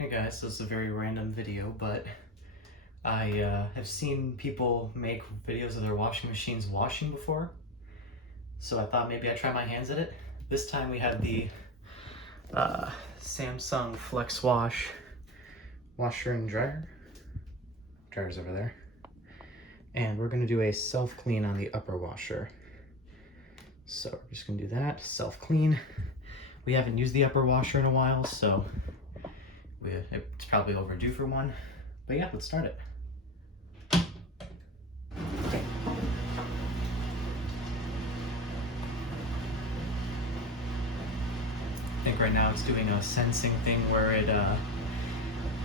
Hey guys, this is a very random video, but I have seen people make videos of their washing machines washing before, so I thought maybe I'd try my hands at it. This time we have the Samsung Flexwash washer and dryer. Dryer's over there. And we're going to do a self-clean on the upper washer. So we're just going to do that, self-clean. We haven't used the upper washer in a while, so it's probably overdue for one. But yeah, let's start it. I think right now it's doing a sensing thing where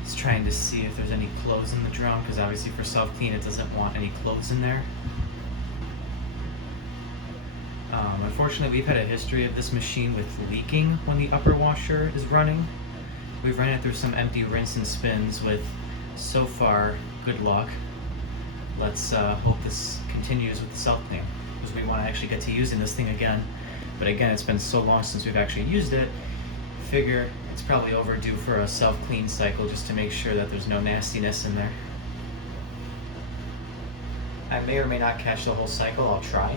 it's trying to see if there's any clothes in the drum, because obviously for self-clean it doesn't want any clothes in there. Unfortunately, we've had a history of this machine with leaking when the upper washer is running. We've run it through some empty rinse and spins with, so far, good luck. Let's hope this continues with the self-clean, because we want to actually get to using this thing again. But again, it's been so long since we've actually used it, figure it's probably overdue for a self-clean cycle just to make sure that there's no nastiness in there. I may or may not catch the whole cycle, I'll try.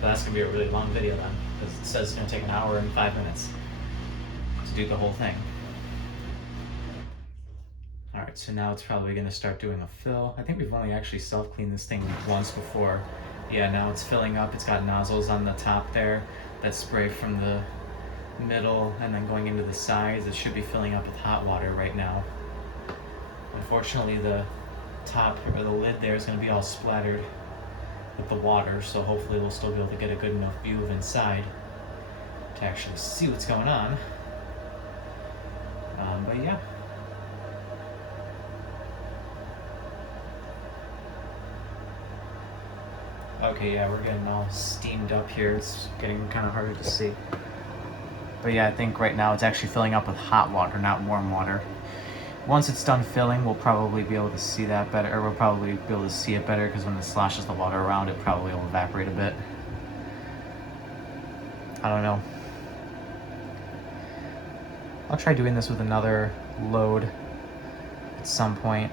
But that's going to be a really long video then, because it says it's going to take an hour and 5 minutes to do the whole thing. Alright, so now it's probably going to start doing a fill. I think we've only actually self-cleaned this thing once before. Yeah, now it's filling up. It's got nozzles on the top there that spray from the middle and then going into the sides. It should be filling up with hot water right now. Unfortunately, the top or the lid there is going to be all splattered with the water, so hopefully we'll still be able to get a good enough view of inside to actually see what's going on. But yeah. Okay, yeah, we're getting all steamed up here. It's getting kind of harder to see. But yeah, I think right now it's actually filling up with hot water, not warm water. Once it's done filling, we'll probably be able to see that better, or we'll probably be able to see it better, because when it sloshes the water around, it probably will evaporate a bit. I don't know. I'll try doing this with another load at some point,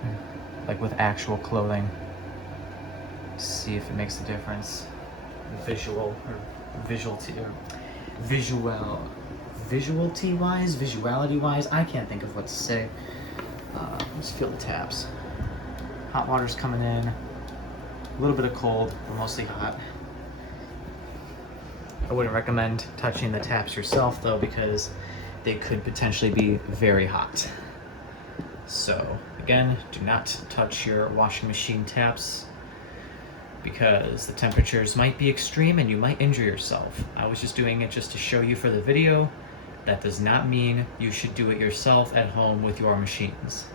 like with actual clothing. See if it makes a difference. Visuality wise, I can't think of what to say. Let's feel the taps. Hot water's coming in, a little bit of cold, but mostly hot. I wouldn't recommend touching the taps yourself though, because they could potentially be very hot. So again, do not touch your washing machine taps, because the temperatures might be extreme and you might injure yourself. I was just doing it just to show you for the video. That does not mean you should do it yourself at home with your machines.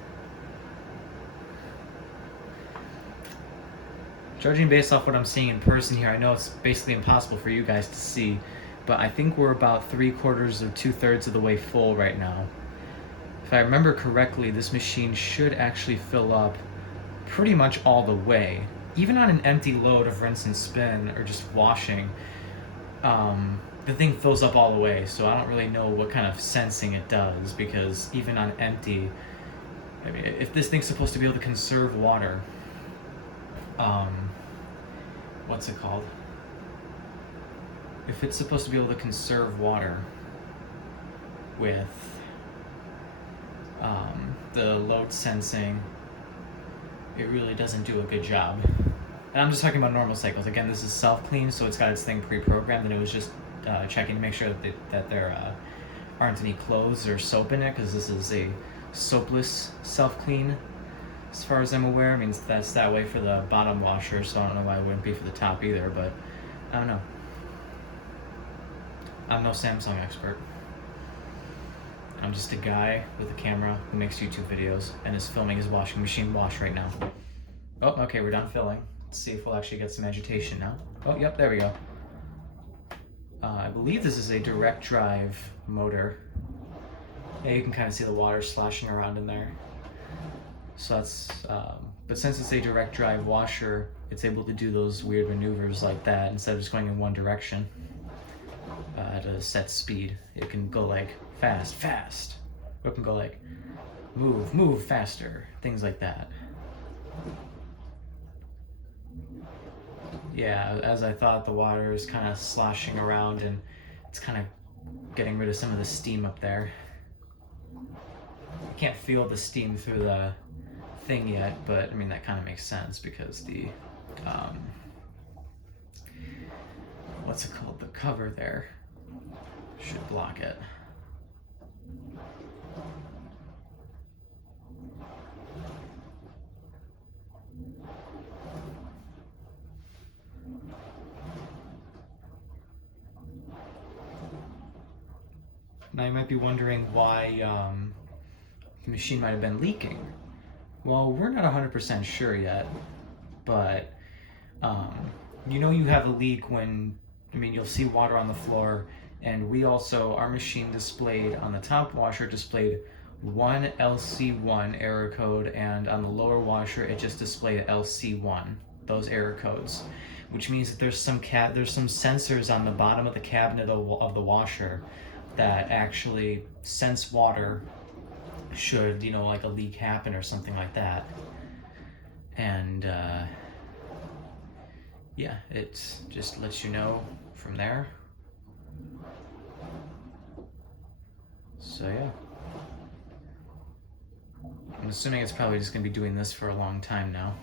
Judging based off what I'm seeing in person here, I know it's basically impossible for you guys to see, but I think we're about 3/4 or 2/3 of the way full right now. If I remember correctly, this machine should actually fill up pretty much all the way. Even on an empty load of rinse and spin or just washing, the thing fills up all the way. So I don't really know what kind of sensing it does, because even on empty, I mean, if this thing's supposed to be able to conserve water, what's it called? If it's supposed to be able to conserve water with the load sensing, it really doesn't do a good job. And I'm just talking about normal cycles. Again, this is self-clean, so it's got its thing pre-programmed, and it was just checking to make sure that there aren't any clothes or soap in it, because this is a soapless self-clean, as far as I'm aware. I mean, that's that way for the bottom washer, so I don't know why it wouldn't be for the top either, but I don't know. I'm no Samsung expert. I'm just a guy with a camera who makes YouTube videos and is filming his washing machine wash right now. Oh, okay, we're done filling. Let's see if we'll actually get some agitation now. Oh, yep, there we go. I believe this is a direct drive motor. Yeah, you can kind of see the water sloshing around in there. So that's, but since it's a direct drive washer, it's able to do those weird maneuvers like that instead of just going in one direction. At a set speed, it can go like fast, It can go like, move faster, things like that. Yeah, as I thought, the water is kind of sloshing around and it's kind of getting rid of some of the steam up there. I can't feel the steam through the thing yet, but I mean, that kind of makes sense because the, what's it called? The cover there should block it. Now you might be wondering why the machine might have been leaking. Well, we're not 100% sure yet, but you know you have a leak when, I mean, you'll see water on the floor, and we also, our machine displayed on the top washer displayed one LC1 error code, and on the lower washer it just displayed LC1, those error codes, which means that there's some sensors on the bottom of the cabinet of the washer that actually sense water should, you know, like a leak happen or something like that. And yeah, it just lets you know from there. So yeah, I'm assuming it's probably just gonna be doing this for a long time now.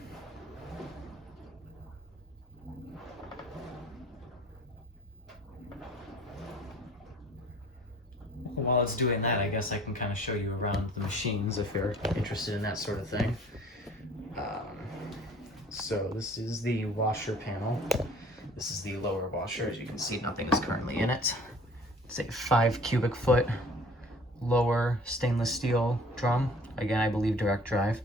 While it's doing that, I guess I can kind of show you around the machines if you're interested in that sort of thing. So this is the washer panel. This is the lower washer. As you can see, nothing is currently in it. It's a 5 cubic foot lower stainless steel drum. Again, I believe direct drive.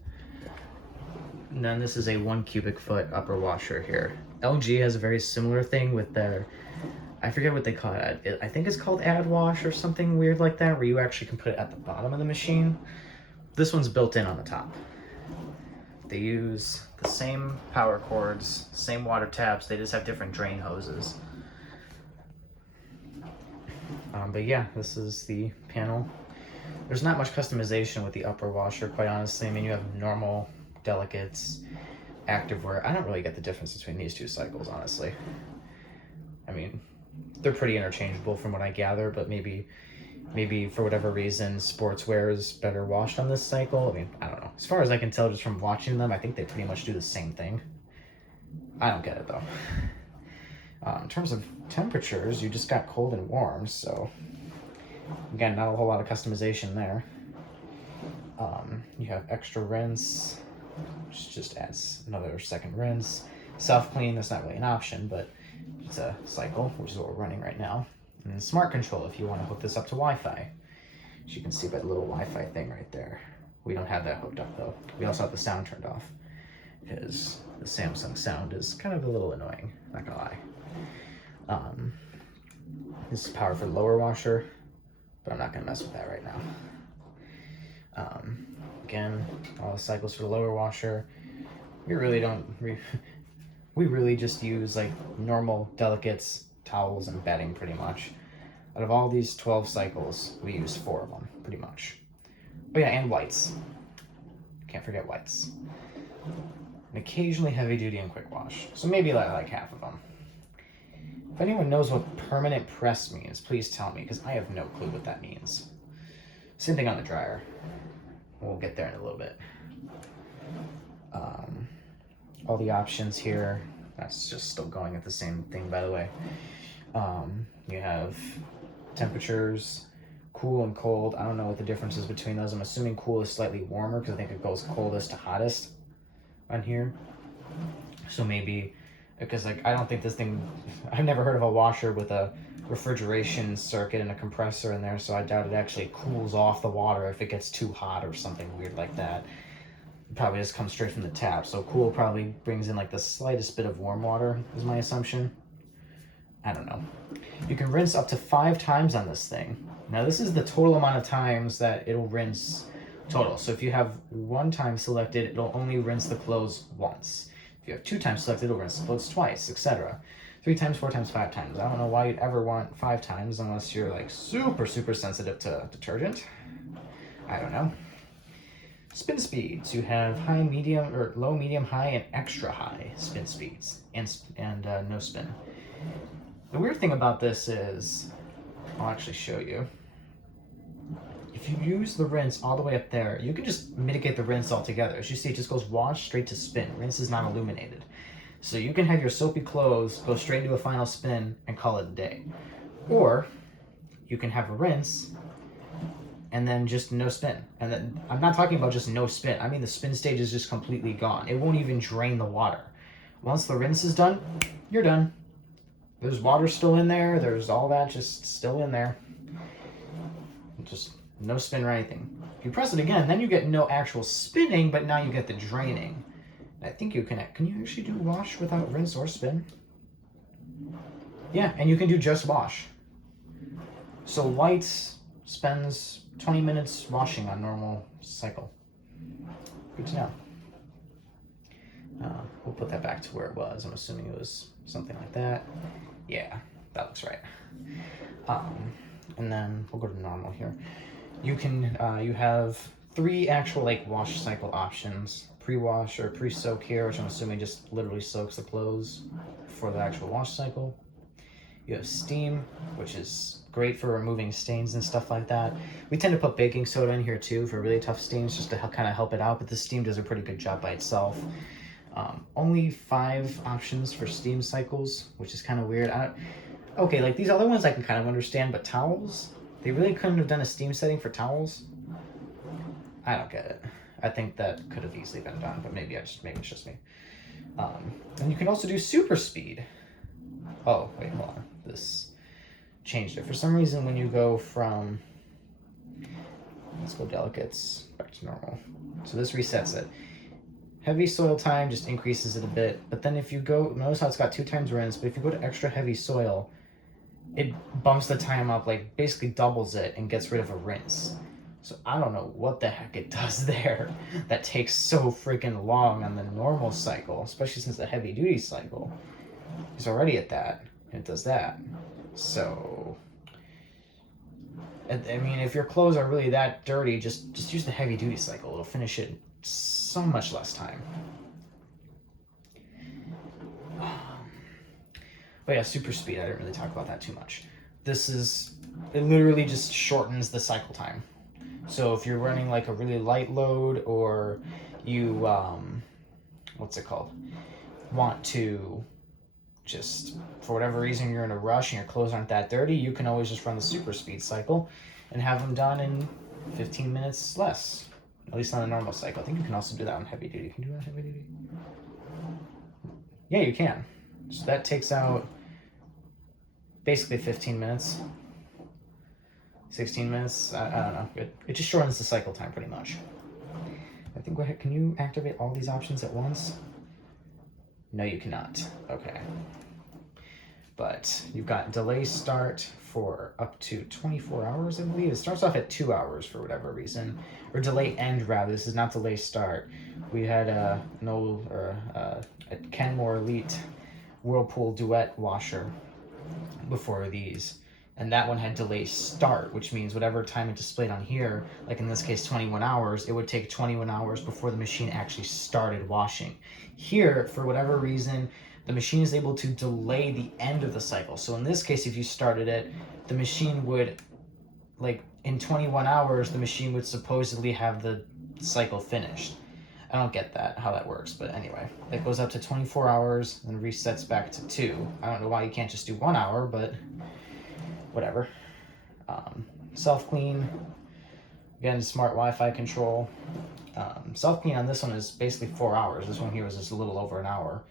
And then this is a 1 cubic foot upper washer here. LG has a very similar thing with their, I forget what they call it. I think it's called Ad Wash or something weird like that, where you actually can put it at the bottom of the machine. This one's built in on the top. They use the same power cords, same water taps, they just have different drain hoses. But yeah, this is the panel. There's not much customization with the upper washer, quite honestly. I mean, you have normal, delicates, activewear. I don't really get the difference between these two cycles, honestly. I mean, they're pretty interchangeable from what I gather, but maybe for whatever reason, sportswear is better washed on this cycle. I mean, I don't know. As far as I can tell just from watching them, I think they pretty much do the same thing. I don't get it though. In terms of temperatures, you just got cold and warm, so again, not a whole lot of customization there. You have extra rinse, which just adds another second rinse. Self-clean, that's not really an option, but it's a cycle, which is what we're running right now. And then smart control if you want to hook this up to Wi-Fi. As you can see by the little Wi-Fi thing right there. We don't have that hooked up though. We also have the sound turned off because the Samsung sound is kind of a little annoying, not gonna lie. This is power for the lower washer, but I'm not gonna mess with that right now. Again, all the cycles for the lower washer. We really don't, we really just use like normal delicates, towels, and bedding pretty much. Out of all these 12 cycles, we use 4 of them, pretty much. Oh yeah, and whites. Can't forget whites. And occasionally heavy duty and quick wash. So maybe like half of them. If anyone knows what permanent press means, please tell me, because I have no clue what that means. Same thing on the dryer. We'll get there in a little bit. All the options here, that's just still going at the same thing, by the way. You have temperatures, cool and cold. I don't know what the difference is between those. I'm assuming cool is slightly warmer because I think it goes coldest to hottest on here. So maybe, because like I don't think this thing, I've never heard of a washer with a refrigeration circuit and a compressor in there, so I doubt it actually cools off the water if it gets too hot or something weird like that. It probably just comes straight from the tap. So cool probably brings in like the slightest bit of warm water is my assumption. I don't know. You can rinse up to 5 times on this thing. Now this is the total amount of times that it'll rinse total. So if you have 1 time selected, it'll only rinse the clothes once. If you have 2 times selected, it'll rinse the clothes twice, etc. 3 times, 4 times, 5 times. I don't know why you'd ever want 5 times unless you're like super sensitive to detergent. I don't know. Spin speeds. You have high, medium, or low, medium, high, and extra high spin speeds, and no spin. The weird thing about this is, I'll actually show you. If you use the rinse all the way up there, you can just mitigate the rinse altogether. As you see, it just goes wash straight to spin. Rinse is not illuminated. So you can have your soapy clothes go straight into a final spin and call it a day. Or you can have a rinse and then just no spin. And then I'm not talking about just no spin. I mean the spin stage is just completely gone. It won't even drain the water. Once the rinse is done, you're done. There's water still in there. There's all that just still in there. Just no spin or anything. If you press it again, then you get no actual spinning, but now you get the draining. I think you can you actually do wash without rinse or spin? Yeah, and you can do just wash. So white spends 20 minutes washing on normal cycle. Good to know. We'll put that back to where it was. I'm assuming it was something like that. Yeah, that looks right. And then we'll go to normal here. You can, you have 3 actual like wash cycle options. Pre-wash or pre-soak here, which I'm assuming just literally soaks the clothes for the actual wash cycle. You have steam, which is great for removing stains and stuff like that. We tend to put baking soda in here too for really tough stains just to kind of help it out, but the steam does a pretty good job by itself. Only 5 options for steam cycles, which is kind of weird. Okay, like these other ones I can kind of understand, but towels? They really couldn't have done a steam setting for towels? I don't get it. I think that could have easily been done, but maybe it's just me. And you can also do super speed. Oh, wait, hold on. This changed it. For some reason, when you go from, let's go delicates, back to normal. So this resets it. Heavy soil time just increases it a bit, but then if you go, notice how it's got 2 times rinse, but if you go to extra heavy soil, it bumps the time up, like basically doubles it and gets rid of a rinse. So I don't know what the heck it does there that takes so freaking long on the normal cycle, especially since the heavy duty cycle is already at that, and it does that. So, I mean, if your clothes are really that dirty, just use the heavy duty cycle. It'll finish it in so much less time. But yeah, super speed, I didn't really talk about that too much. It literally just shortens the cycle time. So if you're running like a really light load, or you, want to just, for whatever reason, you're in a rush and your clothes aren't that dirty, you can always just run the super speed cycle and have them done in 15 minutes less, at least on the normal cycle. I think you can also do that on heavy duty. Can you do that on heavy duty? Yeah, you can. So that takes out basically 15 minutes. 16 minutes, I don't know. It just shortens the cycle time pretty much. I think, can you activate all these options at once? No, you cannot. Okay. But you've got delay start for up to 24 hours, I believe. It starts off at 2 hours for whatever reason. Or delay end, rather. This is not delay start. We had a Kenmore Elite Whirlpool Duet washer before these. And that one had delay start, which means whatever time it displayed on here, like in this case 21 hours, it would take 21 hours before the machine actually started washing. Here, for whatever reason, the machine is able to delay the end of the cycle. So in this case, if you started it, the machine would, like in 21 hours, the machine would supposedly have the cycle finished. I don't get that, how that works, but anyway, it goes up to 24 hours and resets back to 2. I don't know why you can't just do 1 hour, but whatever. Self-clean, again, smart Wi-Fi control. Self-clean on this one is basically 4 hours. This one here is just a little over an hour.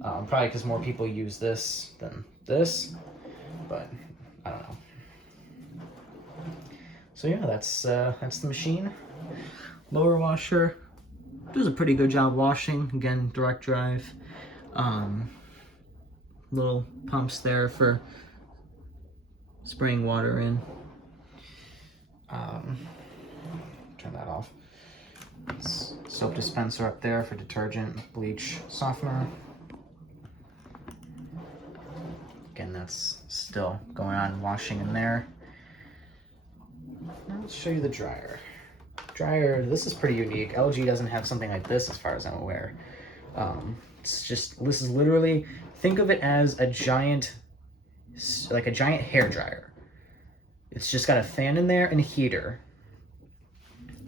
Probably because more people use this than this, but I don't know. So yeah, that's the machine. Lower washer does a pretty good job washing. Again, direct drive. Little pumps there for spraying water in. Turn that off. Soap dispenser up there for detergent, bleach, softener. Again, that's still going on, washing in there. Now let's show you the dryer. dryer. This is pretty unique. LG doesn't have something like this as far as I'm aware. It's just, this is literally, think of it as a giant, like a giant hair dryer. It's just got a fan in there and a heater.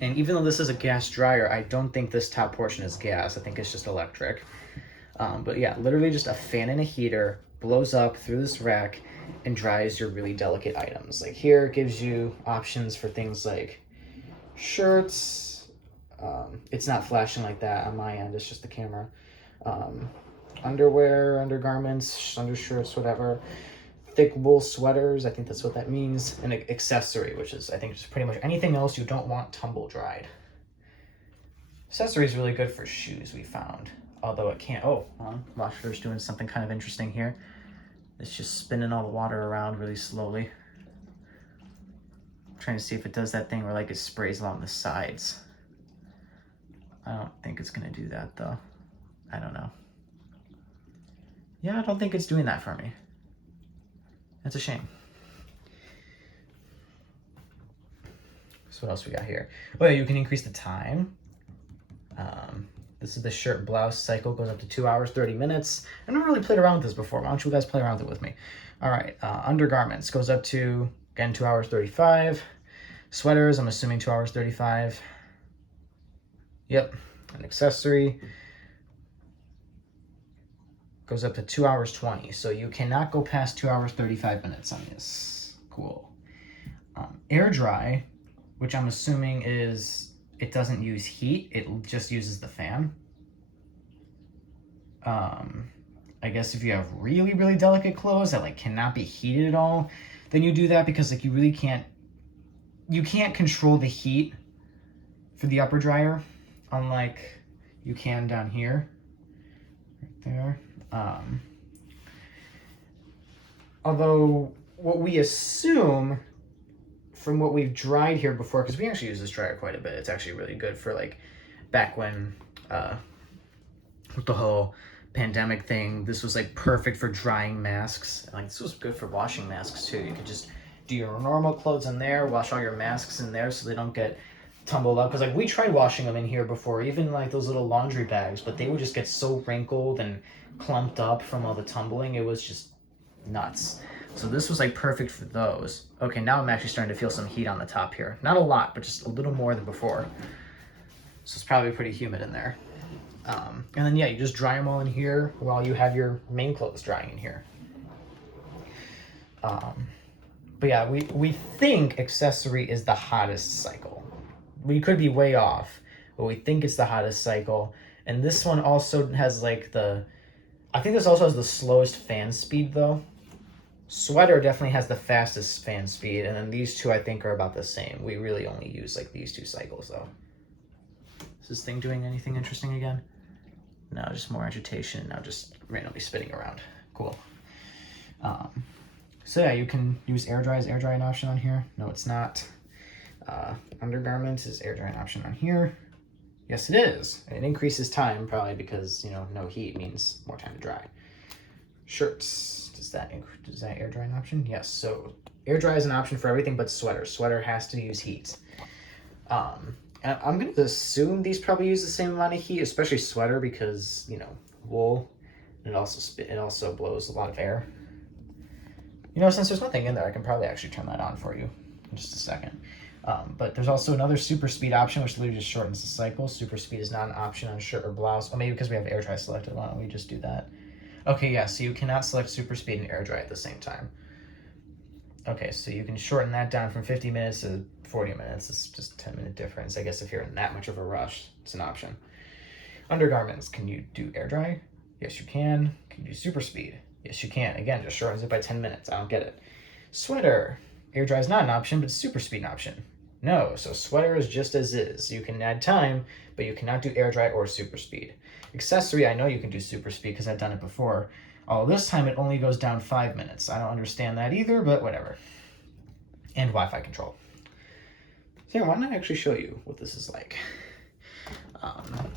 And even though this is a gas dryer, I don't think this top portion is gas. I think it's just electric. But yeah, literally just a fan and a heater, blows up through this rack and dries your really delicate items. Like here, it gives you options for things like shirts. It's not flashing like that on my end, it's just the camera. Underwear, undergarments, undershirts, whatever. Thick wool sweaters, I think that's what that means. And an accessory, which is, I think, just pretty much anything else you don't want tumble dried. Accessory is really good for shoes, we found. Although it can't, washer's doing something kind of interesting here. It's just spinning all the water around really slowly. I'm trying to see if it does that thing where like it sprays along the sides. I don't think it's gonna do that though. I don't know. Yeah, I don't think it's doing that for me. That's a shame. So what else we got here? Oh yeah, you can increase the time. This is the shirt blouse cycle, goes up to 2 hours, 30 minutes. I've never really played around with this before. Why don't you guys play around with it with me? All right, undergarments goes up to, again, 2 hours, 35. Sweaters, I'm assuming 2 hours, 35. Yep, an accessory goes up to 2 hours, 20. So you cannot go past 2 hours, 35 minutes on this. Cool. Air dry, which I'm assuming is, it doesn't use heat, it just uses the fan. I guess if you have really, really delicate clothes that like cannot be heated at all, then you do that because like you really can't, you can't control the heat for the upper dryer, unlike you can down here, right there. Although what we assume from what we've dried here before, because we actually use this dryer quite a bit, it's actually really good for like back when with the whole pandemic thing, this was like perfect for drying masks. Like this was good for washing masks too. You could just do your normal clothes in there, wash all your masks in there so they don't get tumbled up. Because like we tried washing them in here before, even like those little laundry bags, but they would just get so wrinkled and clumped up from all the tumbling. It was just nuts. So this was like perfect for those. Okay, now I'm actually starting to feel some heat on the top here. Not a lot, but just a little more than before. So it's probably pretty humid in there. And then yeah, you just dry them all in here while you have your main clothes drying in here. But yeah, we think accessory is the hottest cycle. We could be way off, but we think it's the hottest cycle. And this one also has like I think this also has the slowest fan speed though. Sweater definitely has the fastest fan speed, and then these two I think are about the same. We really only use like these 2 cycles though. Is this thing doing anything interesting again? No, just more agitation, now just randomly spinning around. Cool. So yeah, you can use air dry. Is air dry an option on here? No, it's not. Undergarments, is air dry an option on here? Yes, it is. It increases time probably because, you know, no heat means more time to dry. Shirts, does that air dry an option? Yes, so air dry is an option for everything but sweater. Sweater has to use heat. And I'm going to assume these probably use the same amount of heat, especially sweater because, you know, wool, and it also blows a lot of air. You know, since there's nothing in there, I can probably actually turn that on for you in just a second. But there's also another super speed option, which literally just shortens the cycle. Super speed is not an option on shirt or blouse. Oh, maybe because we have air dry selected. Why don't we just do that? Okay, yeah, so you cannot select super speed and air dry at the same time. Okay, so you can shorten that down from 50 minutes to 40 minutes. It's just a 10-minute difference. I guess if you're in that much of a rush, it's an option. Undergarments, can you do air dry? Yes, you can. Can you do super speed? Yes, you can. Again, just shortens it by 10 minutes. I don't get it. Sweater, air dry is not an option, but super speed an option. No, so sweater is just as is. You can add time, but you cannot do air dry or super speed. Accessory, I know you can do super speed because I've done it before. Oh, this time it only goes down 5 minutes. I don't understand that either, but whatever. And Wi-Fi control. So yeah, why don't I actually show you what this is like?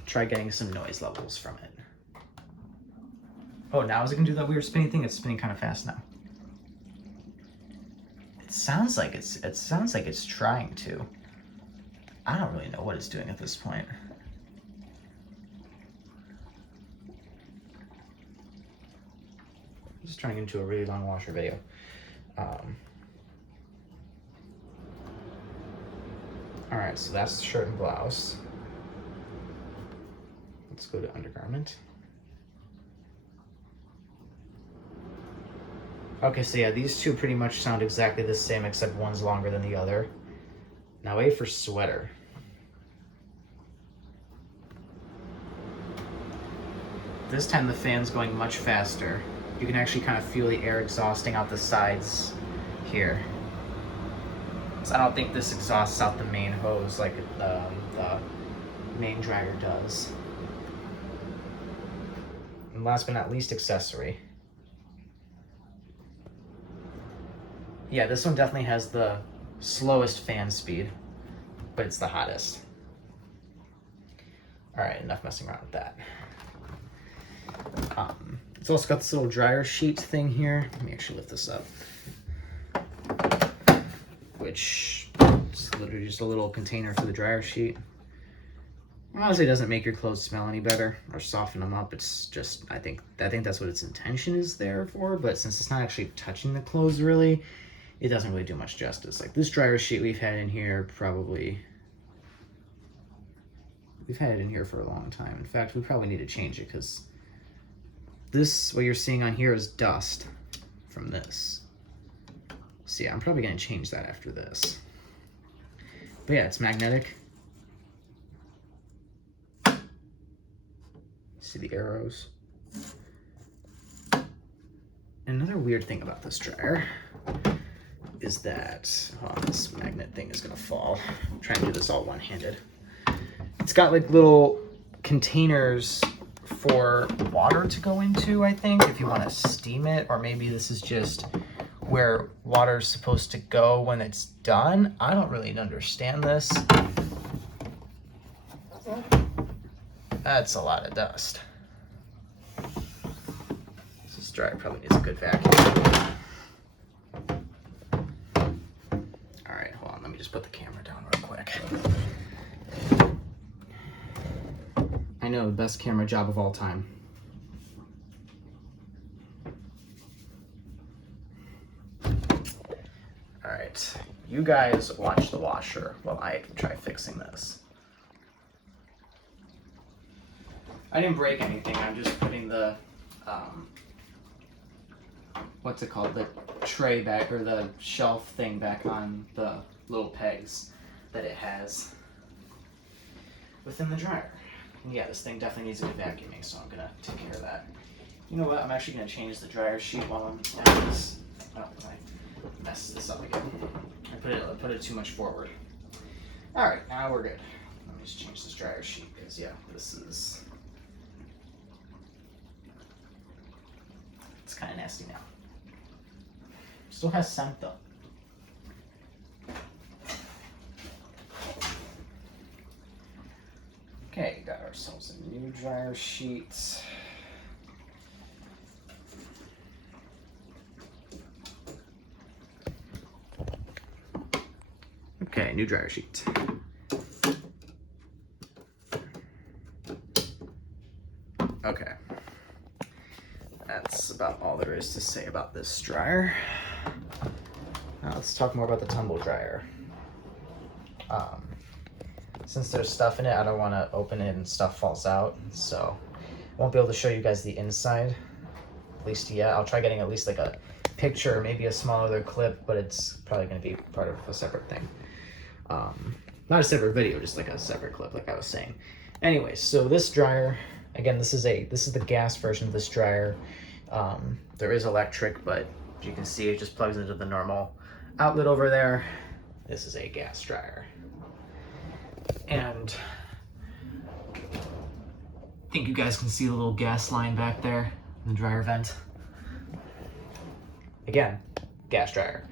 Try getting some noise levels from it. Oh, now is it gonna do that weird spinning thing? It's spinning kind of fast now. It sounds like it's trying to. I don't really know what it's doing at this point. Just turning into a really long washer video. Alright, so that's the shirt and blouse. Let's go to undergarment. Okay, so yeah, these two pretty much sound exactly the same, except one's longer than the other. Now A for sweater. This time the fan's going much faster. You can actually kind of feel the air exhausting out the sides here. So I don't think this exhausts out the main hose like the main dryer does. And last but not least, accessory. Yeah, this one definitely has the slowest fan speed, but it's the hottest. All right, enough messing around with that. It's also got this little dryer sheet thing here. Let me actually lift this up. Which is literally just a little container for the dryer sheet. Honestly, it doesn't make your clothes smell any better or soften them up. It's just, I think that's what its intention is there for, but since it's not actually touching the clothes really, it doesn't really do much justice. Like this dryer sheet we've had in here we've had it in here for a long time. In fact, we probably need to change it because this, what you're seeing on here is dust from this. So yeah, I'm probably gonna change that after this. But yeah, it's magnetic. See the arrows? Another weird thing about this dryer is that, oh, this magnet thing is gonna fall. I'm trying to do this all one-handed. It's got like little containers for water to go into, I think, if you want to steam it, or maybe this is just where water is supposed to go when it's done. I don't really understand this. That's a lot of dust. This dryer probably needs a good vacuum. All right, hold on, let me just put the camera down real quick. I know, the best camera job of all time. All right, you guys watch the washer while I try fixing this. I didn't break anything, I'm just putting the, what's it called, the tray back, or the shelf thing back on the little pegs that it has within the dryer. And yeah, this thing definitely needs a good vacuuming, so I'm gonna take care of that. You know what, I'm actually gonna change the dryer sheet while I'm at this. Oh, I messed this up again. I put it too much forward. All right, now we're good. Let me just change this dryer sheet, because yeah, this is, it's kind of nasty now. Still has scent though. Okay, got ourselves a new dryer sheet. Okay, new dryer sheet. Okay. That's about all there is to say about this dryer. Now let's talk more about the tumble dryer. Since there's stuff in it, I don't want to open it and stuff falls out, so I won't be able to show you guys the inside, at least yet. I'll try getting at least like a picture, maybe a small other clip, but it's probably going to be part of a separate thing. Not a separate video, just like a separate clip, like I was saying. Anyways, so this dryer, again, this is the gas version of this dryer. There is electric, but as you can see, it just plugs into the normal outlet over there. This is a gas dryer. And I think you guys can see the little gas line back there in the dryer vent. Again, gas dryer.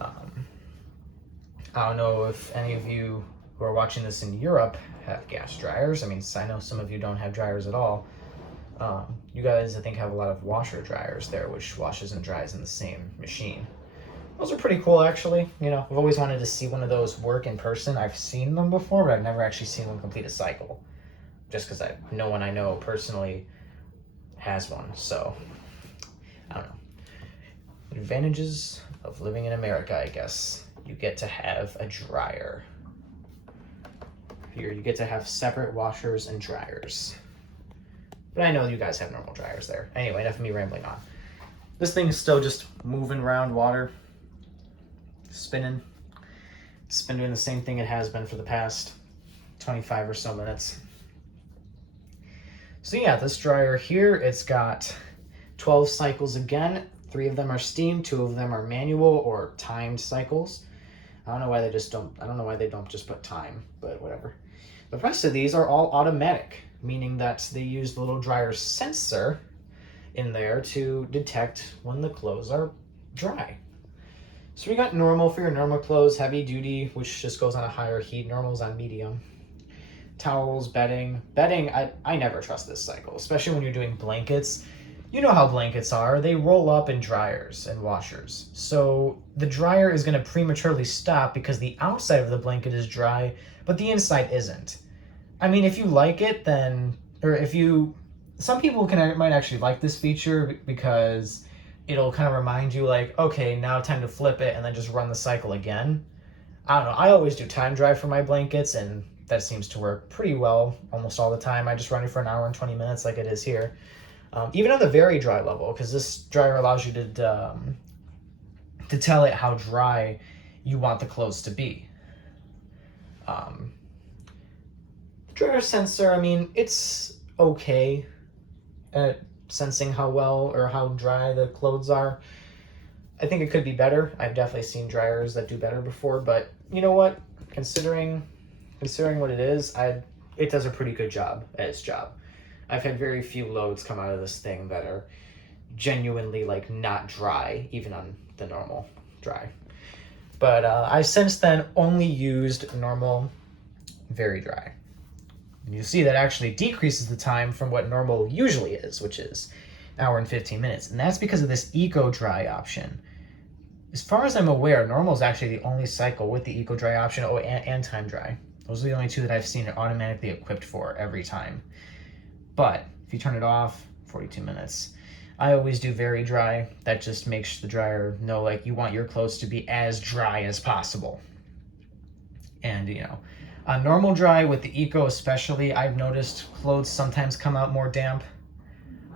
I don't know if any of you who are watching this in Europe have gas dryers. I mean, I know some of you don't have dryers at all. You guys, I think, have a lot of washer dryers there, which washes and dries in the same machine. Those are pretty cool, actually. You know, I've always wanted to see one of those work in person. I've seen them before, but I've never actually seen one complete a cycle. Just because no one I know personally has one. So, I don't know. Advantages of living in America, I guess. You get to have a dryer. Here, you get to have separate washers and dryers. But I know you guys have normal dryers there. Anyway, enough of me rambling on. This thing's still just moving around water. Spinning. It's been doing the same thing it has been for the past 25 or so minutes. So yeah, this dryer here, it's got 12 cycles again. 3 of them are steam, 2 of them are manual or timed cycles. I don't know why they don't just put time, but whatever. The rest of these are all automatic, meaning that they use the little dryer sensor in there to detect when the clothes are dry. So we got normal for your normal clothes, heavy duty, which just goes on a higher heat. Normal's on medium. Towels, bedding. Bedding, I never trust this cycle, especially when you're doing blankets. You know how blankets are. They roll up in dryers and washers. So the dryer is going to prematurely stop because the outside of the blanket is dry, but the inside isn't. I mean, if you like it, then, some people might actually like this feature because it'll kind of remind you like, okay, now time to flip it and then just run the cycle again. I don't know. I always do time dry for my blankets, and that seems to work pretty well almost all the time. I just run it for an hour and 20 minutes like it is here. Even on the very dry level, because this dryer allows you to tell it how dry you want the clothes to be. Dryer sensor, I mean, it's okay at sensing how well or how dry the clothes are. I think it could be better. I've definitely seen dryers that do better before, but you know what? Considering what it is, it does a pretty good job at its job. I've had very few loads come out of this thing that are genuinely like not dry, even on the normal dry. But I since then only used normal very dry. And you see that actually decreases the time from what normal usually is, which is an hour and 15 minutes. And that's because of this Eco Dry option. As far as I'm aware, normal is actually the only cycle with the Eco Dry option, and time dry. Those are the only 2 that I've seen it automatically equipped for every time. But if you turn it off, 42 minutes. I always do very dry. That just makes the dryer know like you want your clothes to be as dry as possible. And you know, on normal dry with the Eco especially, I've noticed clothes sometimes come out more damp.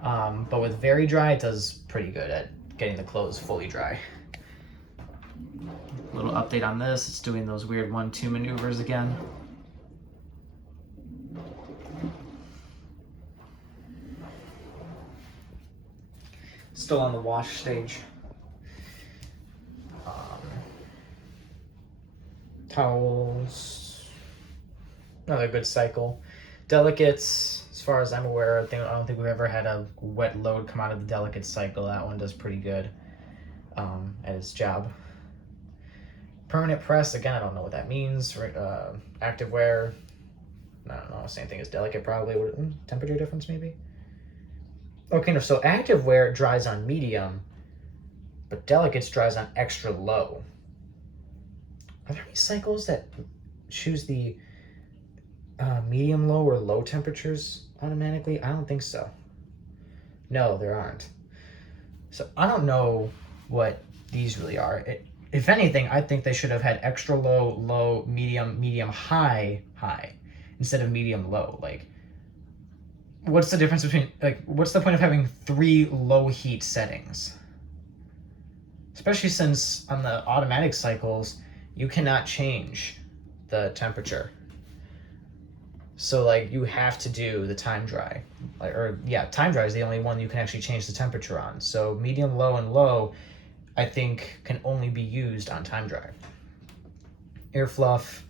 But with very dry, it does pretty good at getting the clothes fully dry. Little update on this, it's doing those weird 1-2 maneuvers again. Still on the wash stage. Towels, another good cycle. Delicates, as far as I'm aware, I don't think we've ever had a wet load come out of the delicate cycle. That one does pretty good at its job. Permanent press, again, I don't know what that means. Active wear, I don't know, same thing as delicate probably. Temperature difference maybe? Okay, no, so active wear dries on medium, but delicates dries on extra low. Are there any cycles that choose the medium low or low temperatures automatically? I don't think so. No, there aren't. So I don't know what these really are. If anything, I think they should have had extra low, low, medium, medium, high, high, instead of medium low. Like, what's the difference between, like, what's the point of having 3 low heat settings? Especially since on the automatic cycles, you cannot change the temperature. So like you have to do the time dry, time dry is the only one you can actually change the temperature on. So medium, low, and low, I think can only be used on time dry. Air fluff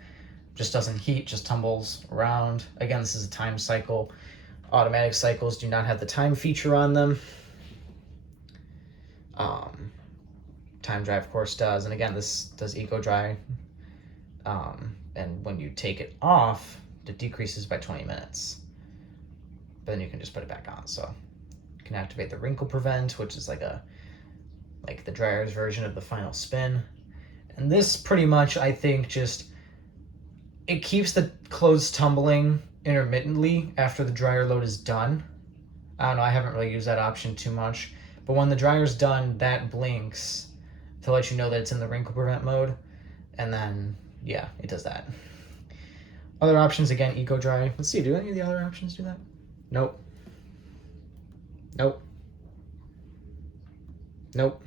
just doesn't heat, just tumbles around. Again, this is a time cycle. Automatic cycles do not have the time feature on them. Time dry, of course, does. And again, this does Eco Dry. And when you take it off, it decreases by 20 minutes. But then you can just put it back on. So you can activate the wrinkle prevent, which is like a like the dryer's version of the final spin. And this pretty much, I think, just, it keeps the clothes tumbling intermittently after the dryer load is done. I don't know, I haven't really used that option too much. But when the dryer's done, that blinks to let you know that it's in the wrinkle prevent mode. And then, yeah, it does that. Other options, again, Eco Dry. Let's see, do any of the other options do that? Nope. Nope. Nope.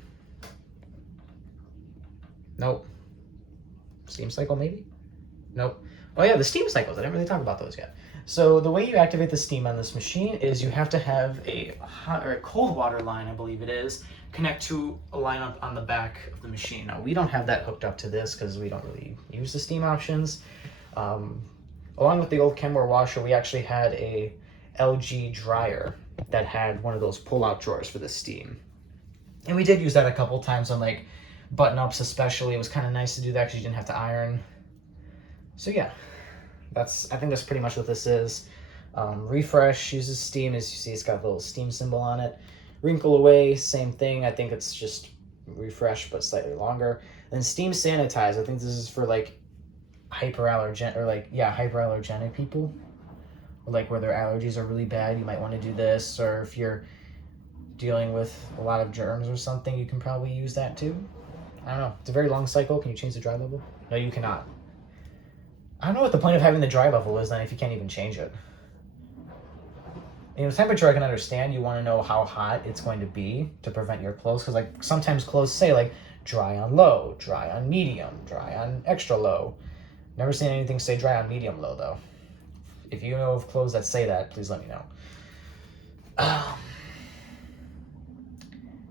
Nope. Steam cycle, maybe? Nope. Oh yeah, the steam cycles. I didn't really talk about those yet. So the way you activate the steam on this machine is you have to have a hot or a cold water line, I believe it is, connect to a line up on the back of the machine. Now we don't have that hooked up to this because we don't really use the steam options. Along with the old Kenmore washer, we actually had a LG dryer that had one of those pull-out drawers for the steam. And we did use that a couple times on like button-ups especially. It was kind of nice to do that because you didn't have to iron. So yeah, I think that's pretty much what this is. Refresh uses steam. As you see, it's got a little steam symbol on it. Wrinkle Away, same thing. I think it's just refresh but slightly longer. And steam sanitize, I think this is for like hyperallergenic people, or like where their allergies are really bad, you might want to do this. Or if you're dealing with a lot of germs or something, you can probably use that too. I don't know. It's a very long cycle. Can you change the dry level? No, you cannot. I don't know what the point of having the dry level is then if you can't even change it. You know, temperature I can understand. You want to know how hot it's going to be to prevent your clothes, because like sometimes clothes say like dry on low, dry on medium, dry on extra low. Never seen anything say dry on medium low though. If you know of clothes that say that, please let me know.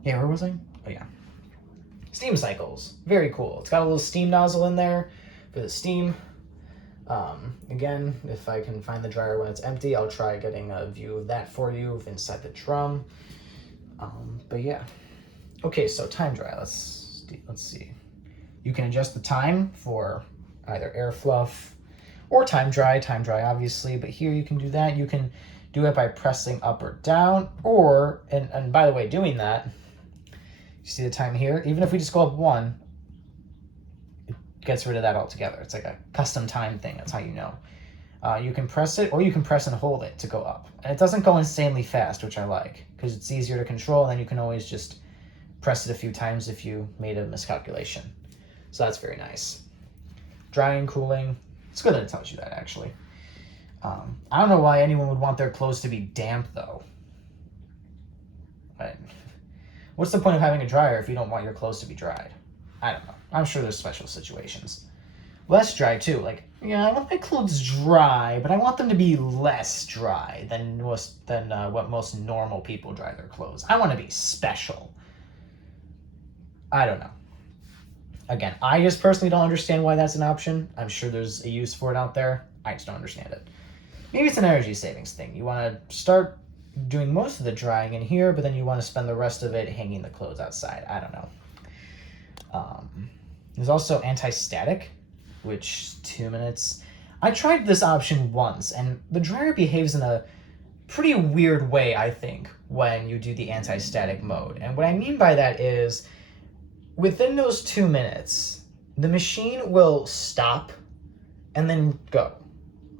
Yeah, where was I? Oh yeah. Steam cycles. Very cool. It's got a little steam nozzle in there for the steam. Again, if I can find the dryer when it's empty, I'll try getting a view of that for you inside the drum. But yeah. Okay, so time dry. Let's see. You can adjust the time for either air fluff or time dry obviously, but here you can do that. You can do it by pressing up or down, or, and by the way, doing that, you see the time here, even if we just go up one, it gets rid of that altogether. It's like a custom time thing, that's how you know. You can press it, or you can press and hold it to go up. And it doesn't go insanely fast, which I like, because it's easier to control, and then you can always just press it a few times if you made a miscalculation. So that's very nice. Drying, cooling, it's good that it tells you that, actually. I don't know why anyone would want their clothes to be damp, though. Right. What's the point of having a dryer if you don't want your clothes to be dried? I don't know. I'm sure there's special situations. Less dry, too. Like, yeah, I want my clothes dry, but I want them to be less dry than what most normal people dry their clothes. I want to be special. I don't know. Again, I just personally don't understand why that's an option. I'm sure there's a use for it out there. I just don't understand it. Maybe it's an energy savings thing. You want to start doing most of the drying in here, but then you want to spend the rest of it hanging the clothes outside. I don't know. There's also anti-static, which 2 minutes. I tried this option once, and the dryer behaves in a pretty weird way, I think, when you do the anti-static mode. And what I mean by that is, within those 2 minutes, the machine will stop and then go.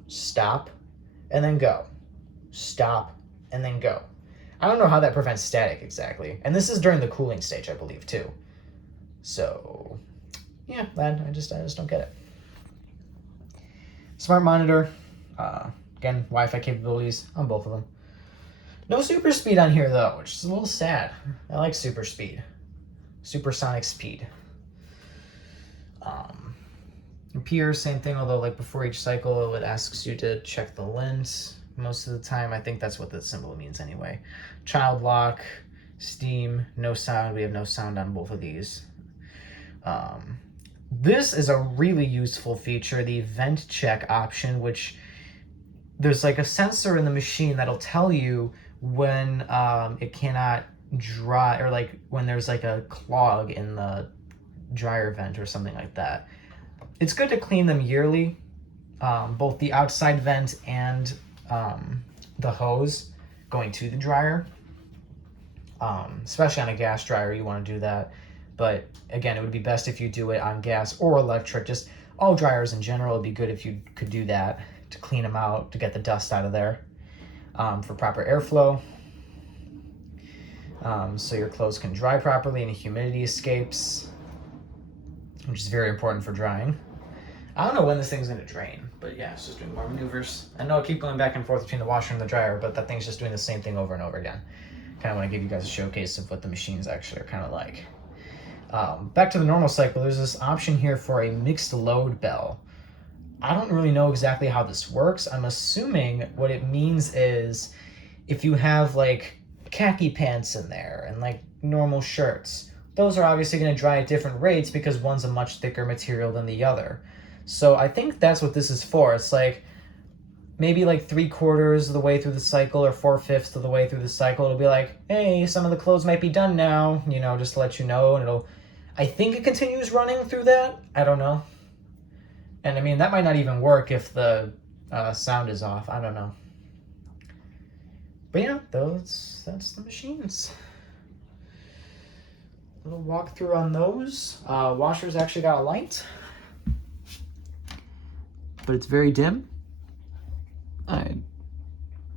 Stop and then go. Stop and then go. I don't know how that prevents static exactly. And this is during the cooling stage, I believe, too. So, yeah, I just don't get it. Smart monitor. Again, Wi-Fi capabilities on both of them. No super speed on here, though, which is a little sad. I like super speed. Supersonic speed. And here, same thing, although like before each cycle, it asks you to check the lens. Most of the time, I think that's what the symbol means anyway. Child lock, steam, no sound. We have no sound on both of these. This is a really useful feature, the vent check option, which there's like a sensor in the machine that'll tell you when it cannot dry, or like when there's like a clog in the dryer vent or something like that. It's good to clean them yearly, both the outside vent and the hose going to the dryer. Especially on a gas dryer, you want to do that. But again, it would be best if you do it on gas or electric. Just all dryers in general, it'd be good if you could do that to clean them out, to get the dust out of there, for proper airflow. So your clothes can dry properly and the humidity escapes, which is very important for drying. I don't know when this thing's going to drain, but yeah, it's just doing more maneuvers. I know I keep going back and forth between the washer and the dryer, but that thing's just doing the same thing over and over again. Kind of want to give you guys a showcase of what the machines actually are kind of like. Back to the normal cycle, there's this option here for a mixed load bell. I don't really know exactly how this works. I'm assuming what it means is if you have like khaki pants in there and like normal shirts, those are obviously going to dry at different rates because one's a much thicker material than the other. So I think that's what this is for. It's like maybe like 3/4 of the way through the cycle or 4/5 of the way through the cycle, it'll be like, hey, some of the clothes might be done now, you know, just to let you know. And I think it continues running through that. I don't know. And I mean, that might not even work if the sound is off. I don't know. But yeah, that's the machines. A little walkthrough on those. Washer's actually got a light, but it's very dim. It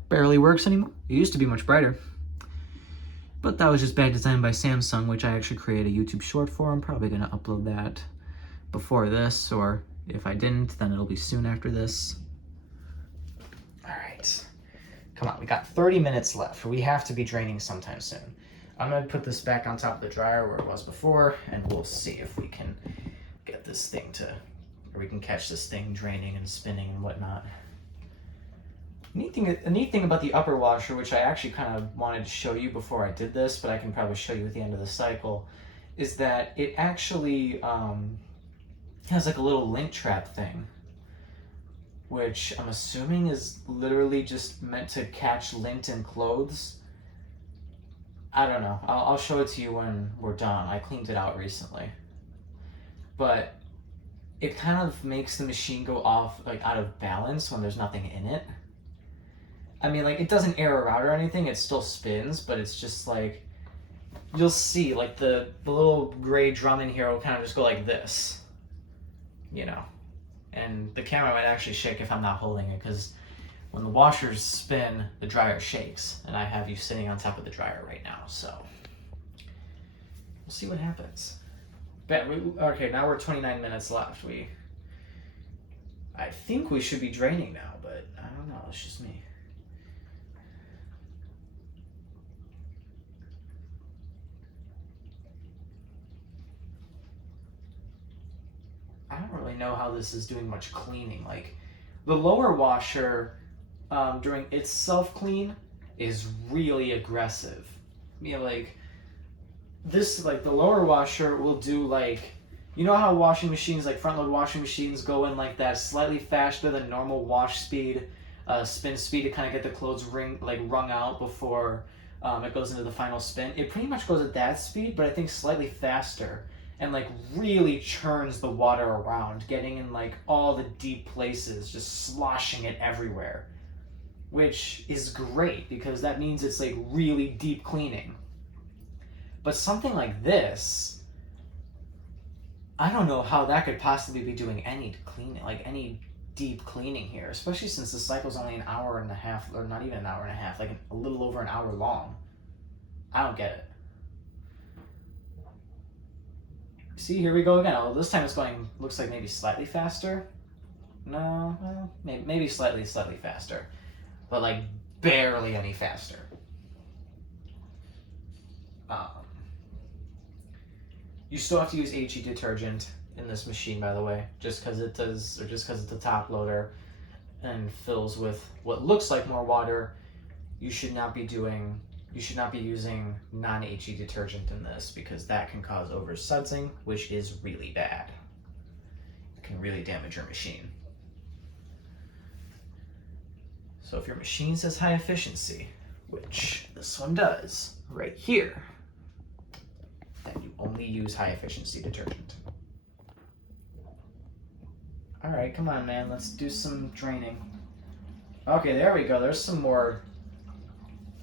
barely works anymore. It used to be much brighter. But that was just bad design by Samsung, which I actually created a YouTube short for. I'm probably going to upload that before this, or if I didn't, then it'll be soon after this. All right. Come on, we got 30 minutes left. We have to be draining sometime soon. I'm going to put this back on top of the dryer where it was before, and we'll see if we can get this thing to, or we can catch this thing draining and spinning and whatnot. A neat thing about the upper washer, which I actually kind of wanted to show you before I did this, but I can probably show you at the end of the cycle, is that it actually has like a little lint trap thing, which I'm assuming is literally just meant to catch lint in clothes. I don't know. I'll show it to you when we're done. I cleaned it out recently. But it kind of makes the machine go off, like out of balance when there's nothing in it. I mean, like, it doesn't air out or anything, it still spins, but it's just like, you'll see, like, the little gray drum in here will kind of just go like this, you know, and the camera might actually shake if I'm not holding it, because when the washers spin, the dryer shakes, and I have you sitting on top of the dryer right now, so we'll see what happens. Okay, now we're 29 minutes left. I think we should be draining now, but I don't know, it's just me. I don't really know how this is doing much cleaning. Like, the lower washer, during its self-clean, is really aggressive. You know, like, this, like, the lower washer will do, like, you know how washing machines, like front-load washing machines, go in like that slightly faster than normal wash speed, spin speed to kind of get the clothes wrung out before it goes into the final spin? It pretty much goes at that speed, but I think slightly faster, and like really churns the water around, getting in like all the deep places, just sloshing it everywhere, which is great because that means it's like really deep cleaning. But something like this, I don't know how that could possibly be doing any cleaning, like any deep cleaning here, especially since the cycle's only an hour and a half, or not even an hour and a half, like a little over an hour long. I don't get it. See, here we go again. Oh, this time it's going, looks like maybe slightly faster. No, well, maybe slightly faster, but like barely any faster. You still have to use HE detergent in this machine, by the way, just because it does, or just because it's a top loader and fills with what looks like more water. You should not be using non-HE detergent in this, because that can cause oversudsing, which is really bad. It can really damage your machine. So if your machine says high efficiency, which this one does right here, then you only use high efficiency detergent. All right, come on, man, let's do some draining. Okay, there we go. There's some more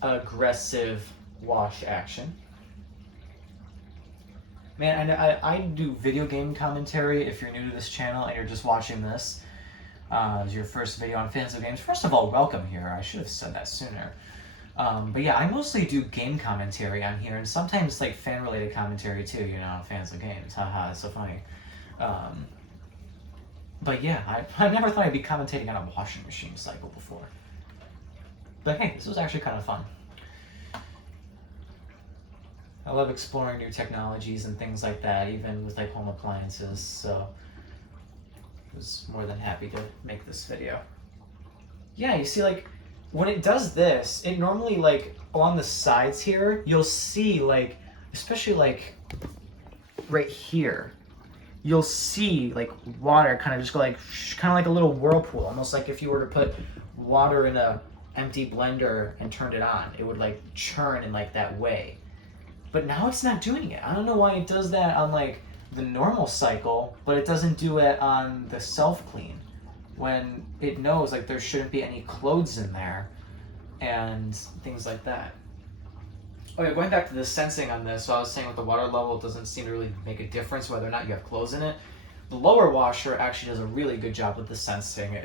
aggressive wash action. Man, I do video game commentary. If you're new to this channel and you're just watching this as your first video on fans of games, first of all, welcome here. I should have said that sooner. But yeah, I mostly do game commentary on here, and sometimes like fan-related commentary too, you know, fans of games. Haha, it's so funny. But yeah, I never thought I'd be commentating on a washing machine cycle before. But hey, this was actually kind of fun. I love exploring new technologies and things like that, even with like home appliances, so I was more than happy to make this video. Yeah, you see, like, when it does this, it normally, like, along the sides here, you'll see, like, especially, like, right here, you'll see, like, water kind of just go, like, kind of like a little whirlpool, almost like if you were to put water in a empty blender and turned it on, it would, like, churn in, like, that way. But now it's not doing it. I don't know why it does that on, like, the normal cycle, but it doesn't do it on the self-clean, when it knows, like, there shouldn't be any clothes in there and things like that. Oh yeah, going back to the sensing on this, so I was saying with the water level, it doesn't seem to really make a difference whether or not you have clothes in it. The lower washer actually does a really good job with the sensing.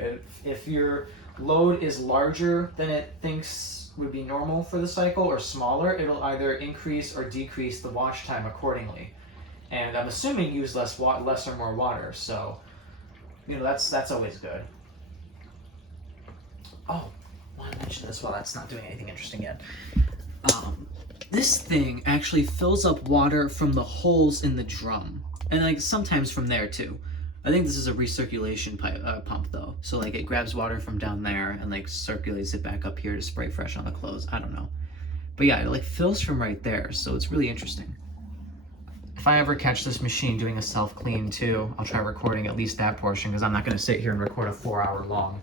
If your load is larger than it thinks would be normal for the cycle or smaller, it'll either increase or decrease the wash time accordingly. And I'm assuming use less or more water, so you know that's always good. Oh, I want to mention this while that's not doing anything interesting yet. This thing actually fills up water from the holes in the drum, and like sometimes from there too. I think this is a recirculation pump though, so like it grabs water from down there and like circulates it back up here to spray fresh on the clothes. I don't know, but yeah, it like fills from right there, so it's really interesting. If I ever catch this machine doing a self-clean too, I'll try recording at least that portion, because I'm not going to sit here and record a 4-hour long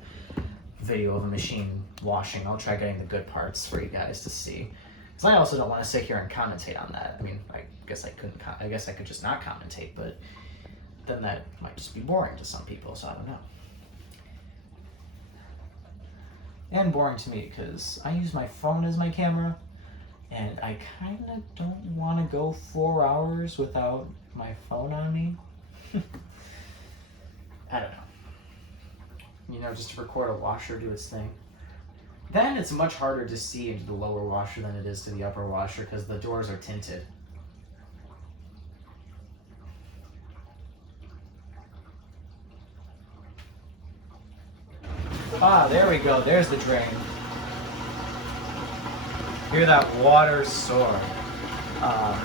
video of a machine washing. I'll try getting the good parts for you guys to see. Because I also don't want to sit here and commentate on that. I mean, I guess I couldn't. I guess I could just not commentate, but then that might just be boring to some people. So I don't know. And boring to me because I use my phone as my camera, and I kind of don't want to go 4 hours without my phone on me. I don't know. You know, just to record a washer do its thing. Then it's much harder to see into the lower washer than it is to the upper washer because the doors are tinted. Ah, there we go. There's the drain. Hear that water soar. I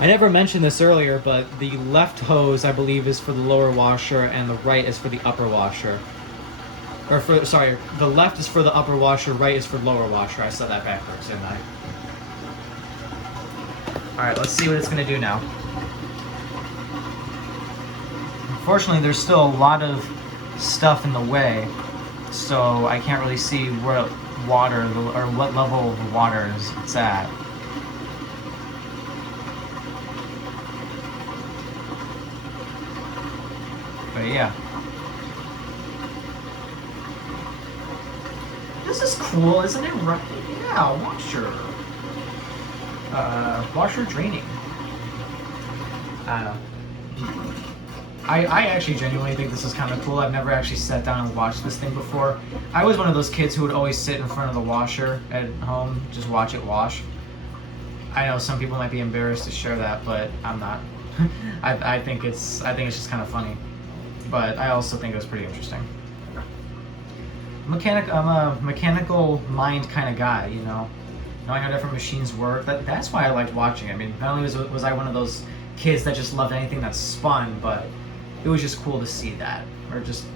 never mentioned this earlier, but the left hose, I believe, is for the lower washer and the right is for the upper washer. Or sorry, the left is for the upper washer, right is for lower washer. I said that backwards, didn't I? Alright, let's see what it's going to do now. Unfortunately, there's still a lot of stuff in the way, so I can't really see where water, or what level of water it's at. But yeah. This is cool, isn't it? Right? Yeah, washer. Washer draining. I don't know. I actually genuinely think this is kind of cool. I've never actually sat down and watched this thing before. I was one of those kids who would always sit in front of the washer at home, just watch it wash. I know some people might be embarrassed to share that, but I'm not. I think it's just kind of funny. But I also think it was pretty interesting. I'm a mechanical mind kind of guy, you know, knowing how different machines work. That's why I liked watching. I mean, not only was I one of those kids that just loved anything that spun, but it was just cool to see that. Or just,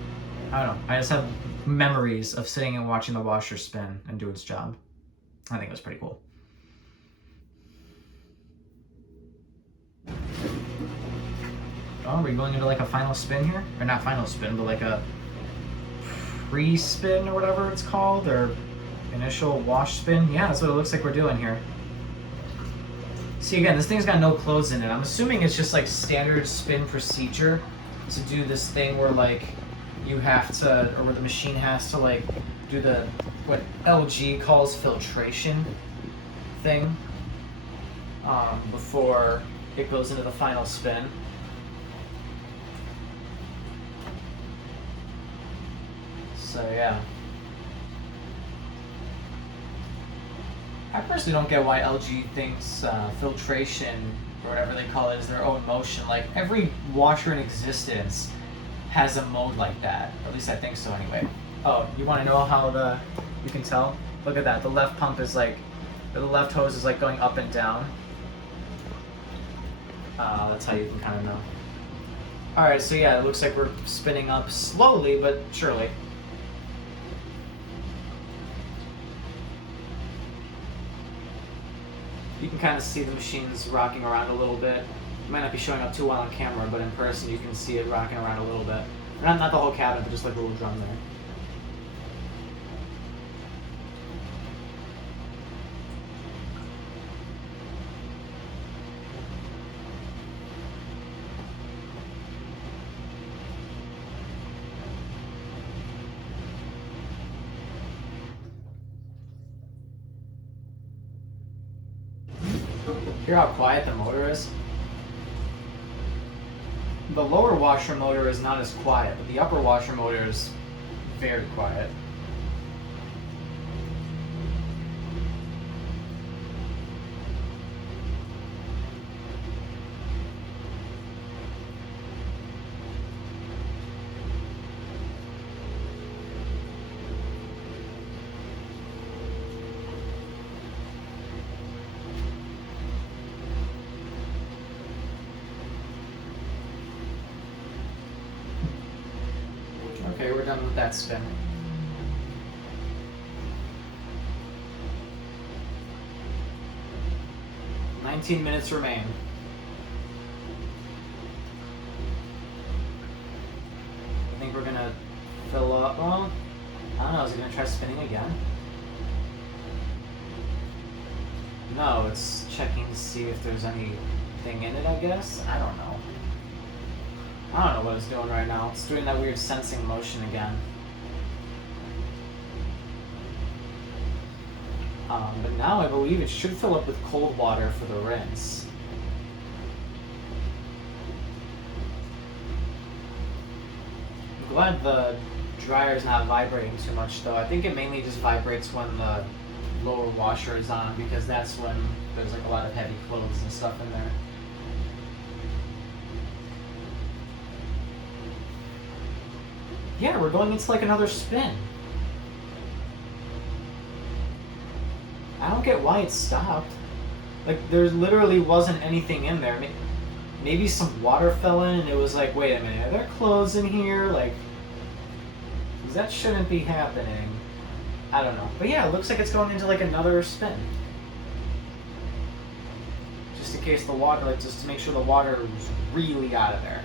I don't know, I just have memories of sitting and watching the washer spin and do its job. I think it was pretty cool. Oh, are we going into like a final spin here? Or not final spin, but like a pre-spin or whatever it's called, or initial wash spin. Yeah, that's what it looks like we're doing here. See, again, this thing's got no clothes in it. I'm assuming it's just like standard spin procedure to do this thing where like you have to, or where the machine has to like do the, what LG calls filtration thing before it goes into the final spin. So yeah. I personally don't get why LG thinks filtration, or whatever they call it, is their own motion. Like, every washer in existence has a mode like that. At least I think so anyway. Oh, you want to know how you can tell? Look at that. The left pump is like, the left hose is like going up and down. That's how you can kind of know. Alright, so yeah, it looks like we're spinning up slowly, but surely. You can kind of see the machines rocking around a little bit. It might not be showing up too well on camera, but in person you can see it rocking around a little bit. Not the whole cabinet, but just like a little drum there. Hear how quiet the motor is? The lower washer motor is not as quiet, but the upper washer motor is very quiet. Okay, we're done with that spin. "19 minutes remain." I think we're gonna fill up. Well, I don't know. Is it gonna try spinning again? No, it's checking to see if there's anything in it, I guess. I don't know. I don't know what it's doing right now. It's doing that weird sensing motion again. But now I believe it should fill up with cold water for the rinse. I'm glad the dryer's not vibrating too much though. I think it mainly just vibrates when the lower washer is on, because that's when there's like a lot of heavy clothes and stuff in there. Yeah, we're going into like another spin. I don't get why it stopped. Like, there literally wasn't anything in there. Maybe some water fell in and it was like, wait a minute, are there clothes in here? Like, that shouldn't be happening. I don't know. But yeah, it looks like it's going into like another spin. Just in case the water, like, just to make sure the water was really out of there.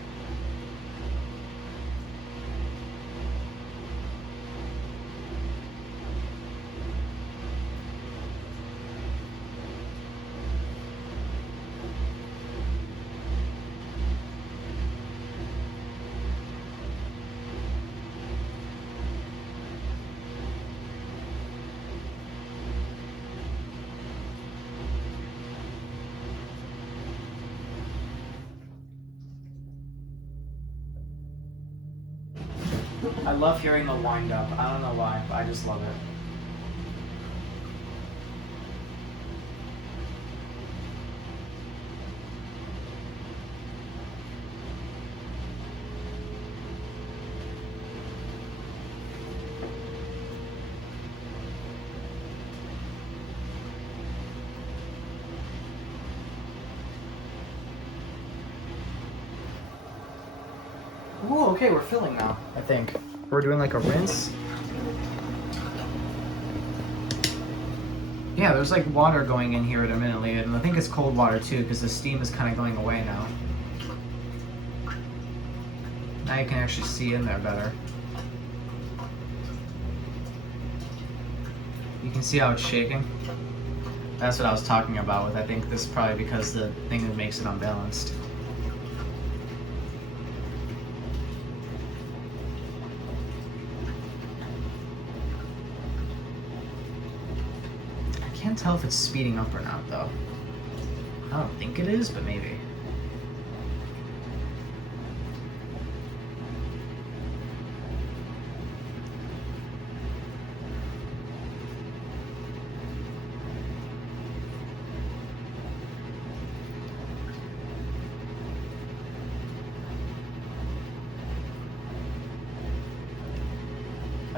I love hearing the wind up. I don't know why, but I just love it. Ooh, okay, we're filling now, I think. We're doing like a rinse. Yeah, there's like water going in here intermittently, and I think it's cold water too, because the steam is kind of going away now. Now you can actually see in there better. You can see how it's shaking. That's what I was talking about with, I think this is probably because the thing that makes it unbalanced. can't tell if it's speeding up or not though. I don't think it is, but maybe.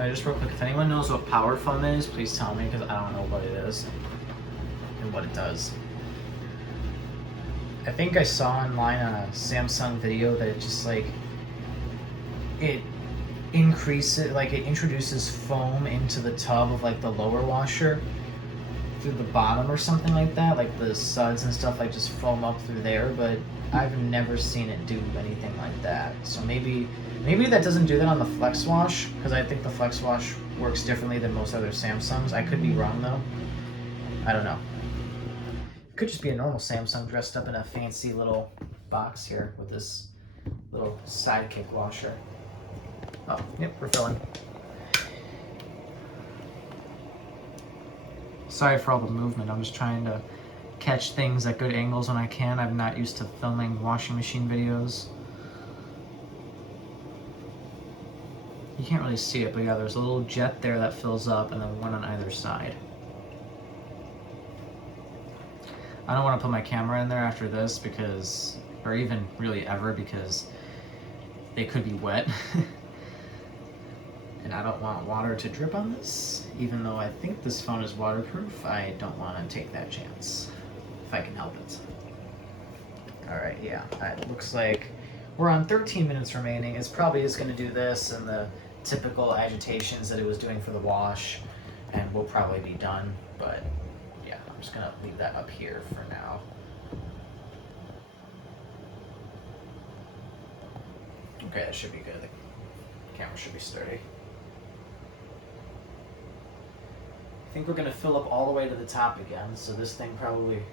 Just real quick, if anyone knows what power foam is, please tell me, because I don't know what it is and what it does. I think I saw online on a Samsung video that it just like it introduces foam into the tub of like the lower washer through the bottom or something like that, like the suds and stuff like just foam up through there, but I've never seen it do anything like that. So maybe that doesn't do that on the Flexwash, because I think the Flexwash works differently than most other Samsungs. I could be wrong though. I don't know. It could just be a normal Samsung dressed up in a fancy little box here with this little sidekick washer. Oh, yep, we're filling. Sorry for all the movement. I'm just trying to catch things at good angles when I can. I'm not used to filming washing machine videos. You can't really see it, but yeah, there's a little jet there that fills up and then one on either side. I don't want to put my camera in there after this because, or even really ever, because they could be wet. And I don't want water to drip on this. Even though I think this phone is waterproof, I don't want to take that chance if I can help it. Alright, yeah, it looks like we're on 13 minutes remaining. It's probably just going to do this and the typical agitations that it was doing for the wash, and we'll probably be done, but yeah, I'm just gonna leave that up here for now. Okay, that should be good. The camera should be sturdy. I think we're gonna fill up all the way to the top again, so this thing probably,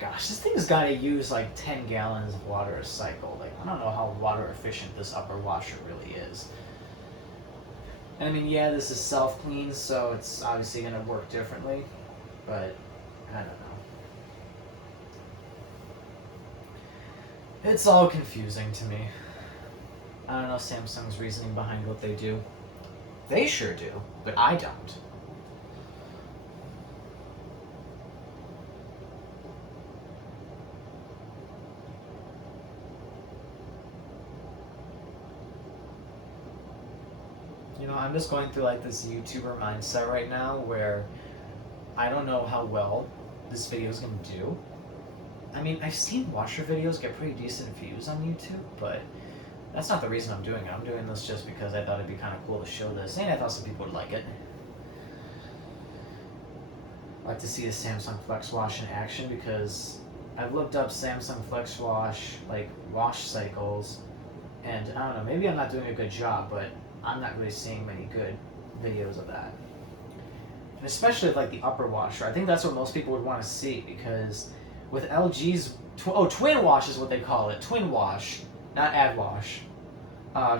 gosh, this thing's gotta use like 10 gallons of water a cycle. Like, I don't know how water efficient this upper washer really is. And I mean, yeah, this is self-clean, so it's obviously going to work differently, but I don't know. It's all confusing to me. I don't know Samsung's reasoning behind what they do. They sure do, but I don't. You know, I'm just going through like this YouTuber mindset right now where I don't know how well this video is going to do. I mean, I've seen washer videos get pretty decent views on YouTube, but that's not the reason I'm doing it. I'm doing this just because I thought it'd be kind of cool to show this, and I thought some people would like it. I like to see the Samsung Flexwash in action because I've looked up Samsung Flexwash, like, wash cycles, and I don't know, maybe I'm not doing a good job, but I'm not really seeing many good videos of that. And especially with, like, the upper washer. I think that's what most people would want to see, because with LG's, twin wash is what they call it. Twin wash, not ad wash.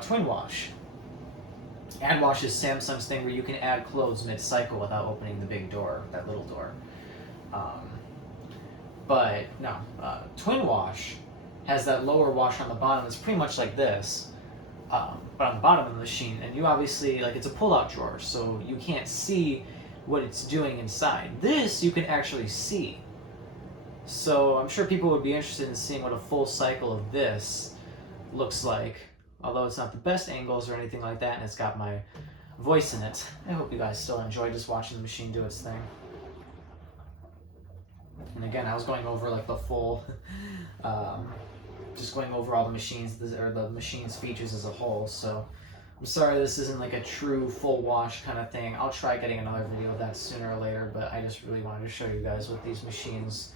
Twin wash. Ad wash is Samsung's thing where you can add clothes mid-cycle without opening the big door, that little door. But no, twin wash has that lower wash on the bottom. It's pretty much like this. But on the bottom of the machine, and you obviously, like, it's a pull-out drawer, so you can't see what it's doing inside. This you can actually see. So I'm sure people would be interested in seeing what a full cycle of this looks like, although it's not the best angles or anything like that, and it's got my voice in it. I hope you guys still enjoy just watching the machine do its thing. And again, I was going over like the full, just going over all the machines, or the machine's features as a whole, so I'm sorry this isn't like a true full wash kind of thing. I'll try getting another video of that sooner or later, but I just really wanted to show you guys what these machines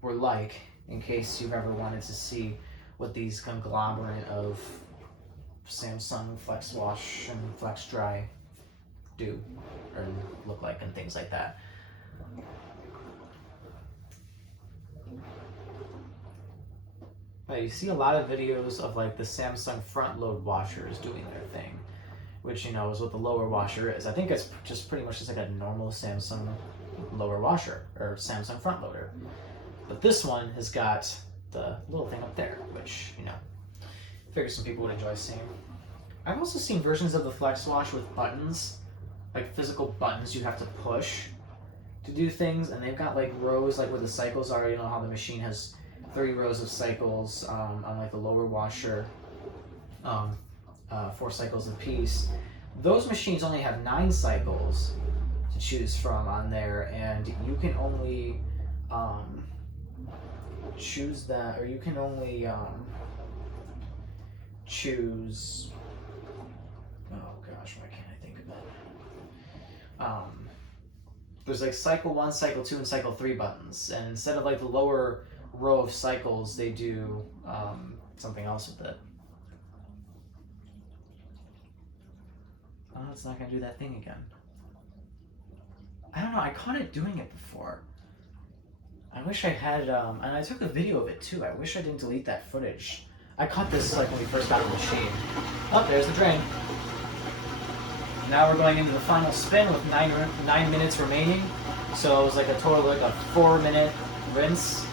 were like, in case you've ever wanted to see what these conglomerate of Samsung Flexwash and Flex Dry do, or look like, and things like that. But you see a lot of videos of like the Samsung front load washers doing their thing. which, you know, is what the lower washer is. I think it's just pretty much just like a normal Samsung lower washer or Samsung front loader. But this one has got the little thing up there, which, you know, I figure some people would enjoy seeing. I've also seen versions of the Flexwash with buttons, like physical buttons you have to push to do things, and they've got like rows, like where the cycles are. You know how the machine has 30 rows of cycles on like the lower washer, 4 cycles apiece. Those machines only have 9 cycles to choose from on there, and you can only choose that, or you can only choose. Oh gosh, why can't I think of it? There's like cycle 1, cycle 2, and cycle 3 buttons, and instead of like the lower row of cycles, they do something else with it. Oh, it's not gonna do that thing again. I don't know, I caught it doing it before. I wish I had, and I took a video of it too. I wish I didn't delete that footage. I caught this like when we first got the machine. Oh, there's the drain. Now we're going into the final spin with 9 minutes remaining. So it was like a total like a 4-minute rinse.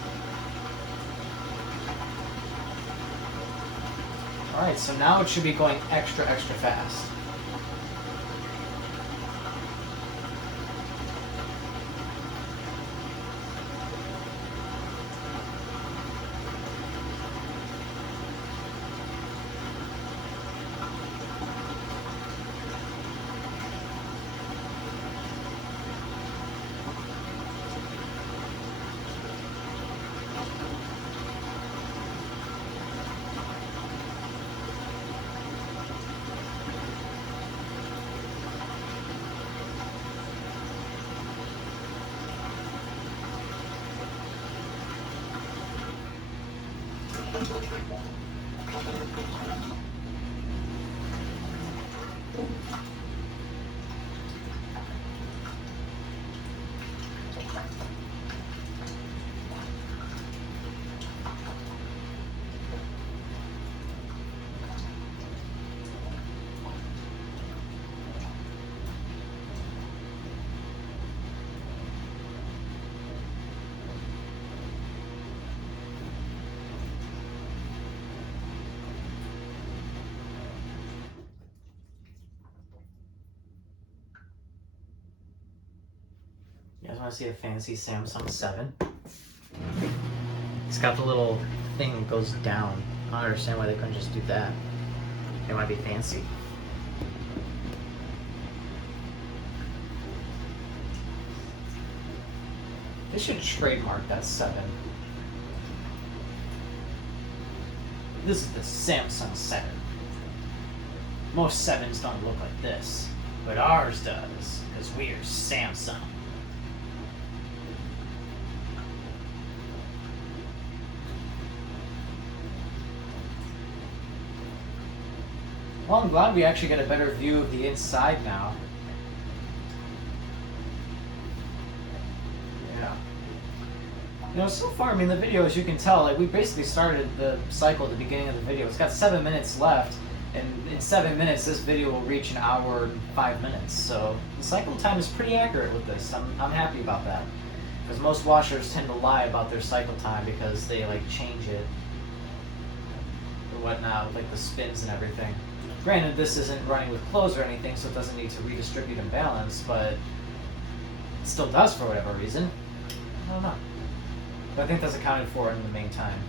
Alright, so now it should be going extra fast. You guys want to see a fancy Samsung 7? It's got the little thing that goes down. I don't understand why they couldn't just do that. They might be fancy. They should trademark that 7. This is the Samsung 7. Most 7s don't look like this, but ours does, because we are Samsung. Well, I'm glad we actually get a better view of the inside now. Yeah. You know, so far, I mean, the video, as you can tell, like, we basically started the cycle at the beginning of the video. It's got 7 minutes left, and in 7 minutes, this video will reach 1 hour and 5 minutes. So the cycle time is pretty accurate with this. I'm happy about that. Because most washers tend to lie about their cycle time because they, like, change it or whatnot, like the spins and everything. Granted, this isn't running with clothes or anything, so it doesn't need to redistribute and balance, but it still does for whatever reason. I don't know. But I think that's accounted for in the main time.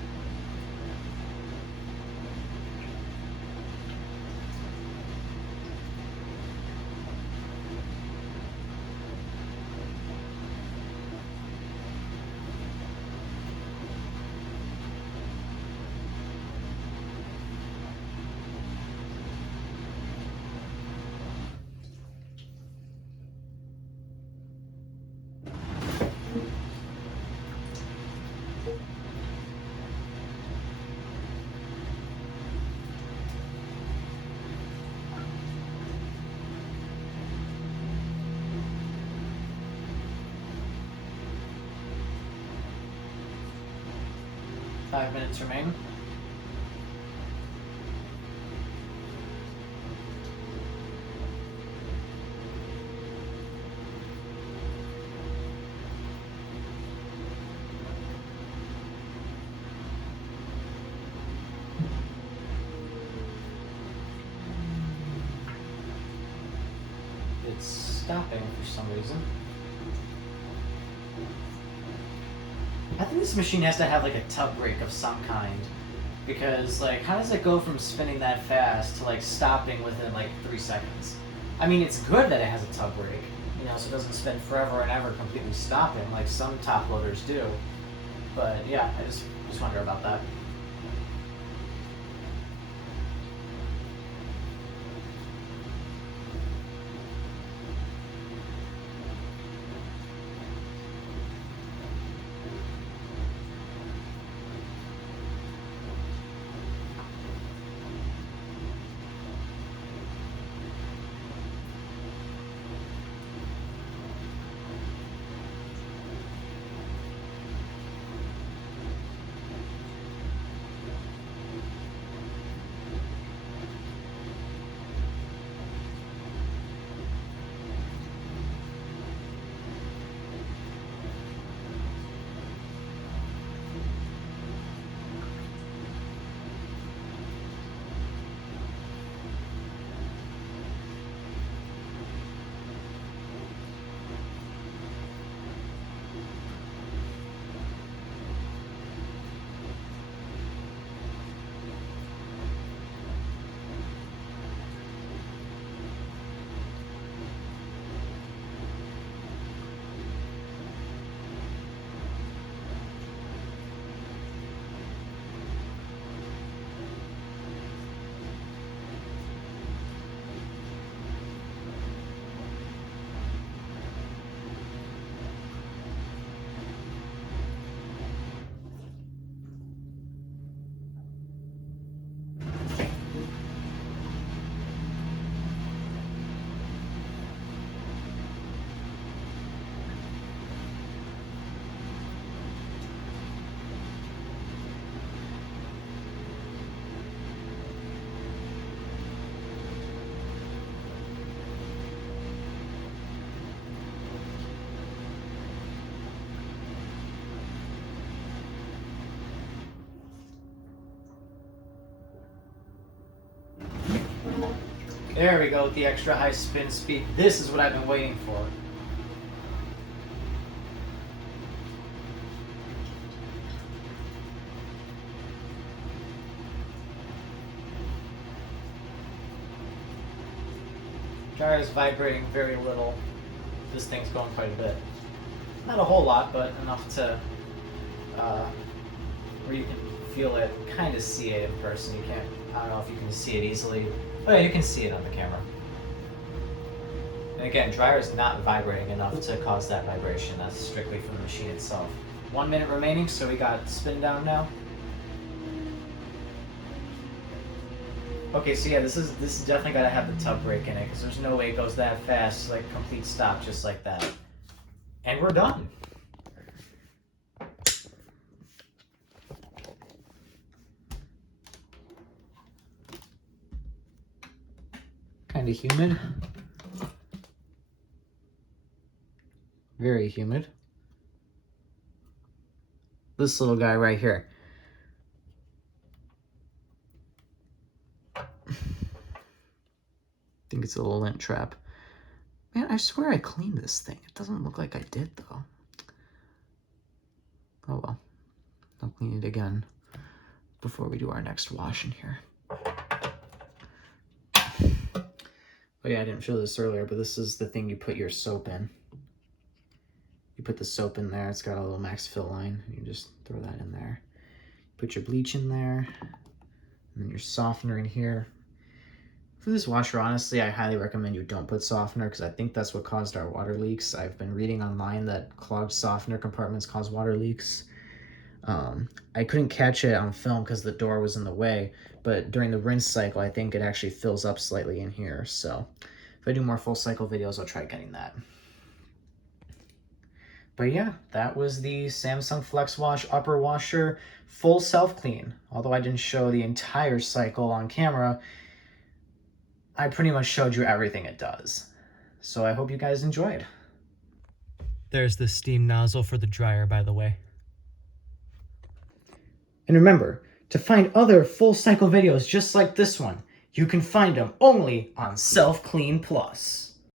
Five minutes remain. stopping for some reason. I think this machine has to have like a tub brake of some kind. Because, like, how does it go from spinning that fast to, like, stopping within, like, 3 seconds? I mean, it's good that it has a tub brake, you know, so it doesn't spin forever and ever completely stopping like some top loaders do. But, yeah, I just wonder about that. There we go with the extra high spin speed. This is what I've been waiting for. Dryer is vibrating very little. This thing's going quite a bit. Not a whole lot, but enough to where you can feel it, kind of see it in person. You can't, I don't know if you can see it easily. Oh yeah, you can see it on the camera. And again, dryer is not vibrating enough to cause that vibration. That's strictly from the machine itself. 1 minute remaining, so we got spin down now. Okay, so yeah, this is definitely gotta have the tub brake in it, because there's no way it goes that fast, like complete stop just like that. And we're done. Kind of humid. Very humid. This little guy right here. I think it's a little lint trap. Man, I swear I cleaned this thing. It doesn't look like I did, though. Oh well. I'll clean it again before we do our next wash in here. Oh yeah, I didn't show this earlier, but this is the thing you put your soap in. You put the soap in there. It's got a little max fill line. You just throw that in there. Put your bleach in there. And then your softener in here. For this washer, honestly, I highly recommend you don't put softener because I think that's what caused our water leaks. I've been reading online that clogged softener compartments cause water leaks. I couldn't catch it on film because the door was in the way, but during the rinse cycle, I think it actually fills up slightly in here. So if I do more full cycle videos, I'll try getting that. But yeah, that was the Samsung Flexwash upper washer full self-clean. Although I didn't show the entire cycle on camera, I pretty much showed you everything it does. So I hope you guys enjoyed. There's the steam nozzle for the dryer, by the way. And remember, to find other full cycle videos just like this one, you can find them only on Self Clean Plus.